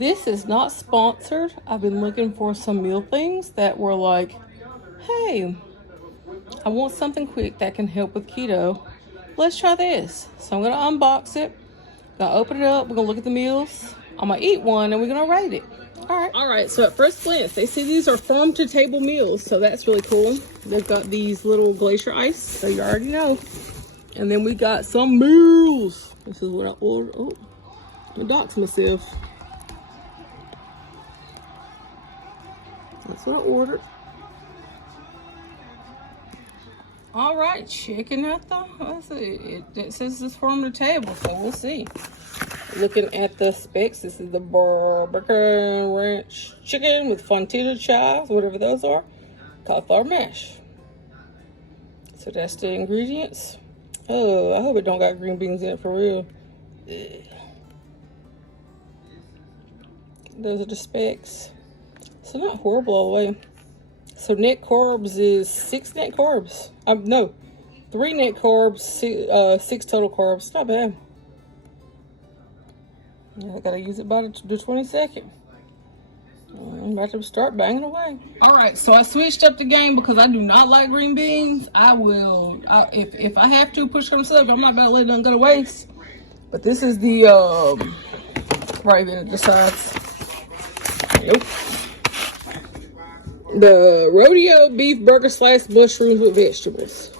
This is not sponsored. I've been looking for some meal things that were like, hey, I want something quick that can help with keto. Let's try this. So I'm going to unbox it. Gonna open it up. We're going to look at the meals. I'm going to eat one and we're going to rate it. All right, so at first glance, they say these are farm to table meals. So that's really cool. They've got these little glacier ice, so you already know. And then we got some meals. This is what I ordered. Oh, I doxed myself. That's what I ordered. All right, checking out the, let's see, it says it's farm to table, so we'll see. Looking at the specs, this is the barbecue ranch chicken with fontina chives, whatever those are, cauliflower mash. So that's the ingredients. Oh, I hope it don't got green beans in it for real. Ugh. Those are the specs. So not horrible all the way. So net carbs is 6 net carbs. No, 3 net carbs, 6 total carbs. Not bad. I gotta use it by the 22nd. I'm about to start banging away. All right, so I switched up the game because I do not like green beans. If I have to push them up, I'm not about to let them go to waste. But this is the right then it decides. Nope. The rodeo beef burger sliced mushrooms with vegetables.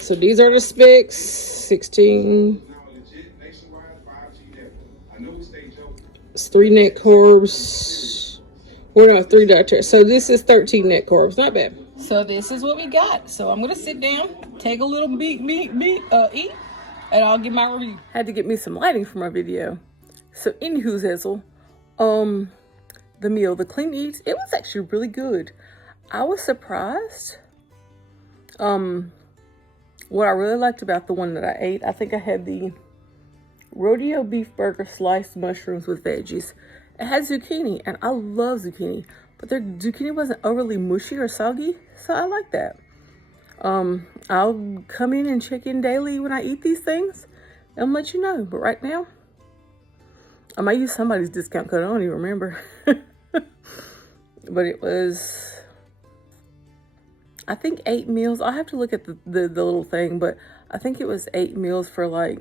So these are the specs. 16. It's 3 net carbs. We're not 3 dietary. So this is 13 net carbs. Not bad. So this is what we got. So I'm gonna sit down, take a little eat, and I'll give my review. Had to get me some lighting for my video. So anywho's Hazel, the meal, the clean eats, it was actually really good. I was surprised. What I really liked about the one that I ate, I think I had the rodeo beef burger sliced mushrooms with veggies. It had zucchini, and I love zucchini, but their zucchini wasn't overly mushy or soggy, so I like that. I'll come in and check in daily when I eat these things and let you know. But right now, I might use somebody's discount code. I don't even remember. But it was, I think 8 meals. I'll have to look at the little thing, but I think it was 8 meals for like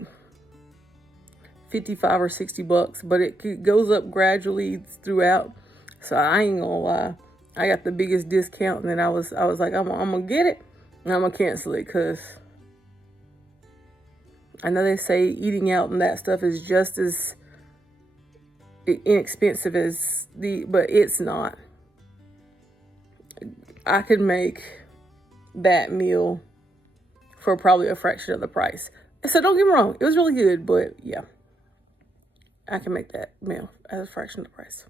55 or 60 bucks. But it goes up gradually throughout. So I ain't gonna lie. I got the biggest discount, and then I was like, I'm gonna get it, and I'm gonna cancel it, because I know they say eating out and that stuff is just as inexpensive as but it's not. I could make that meal for probably a fraction of the price. So don't get me wrong, it was really good, but yeah, I can make that meal at a fraction of the price.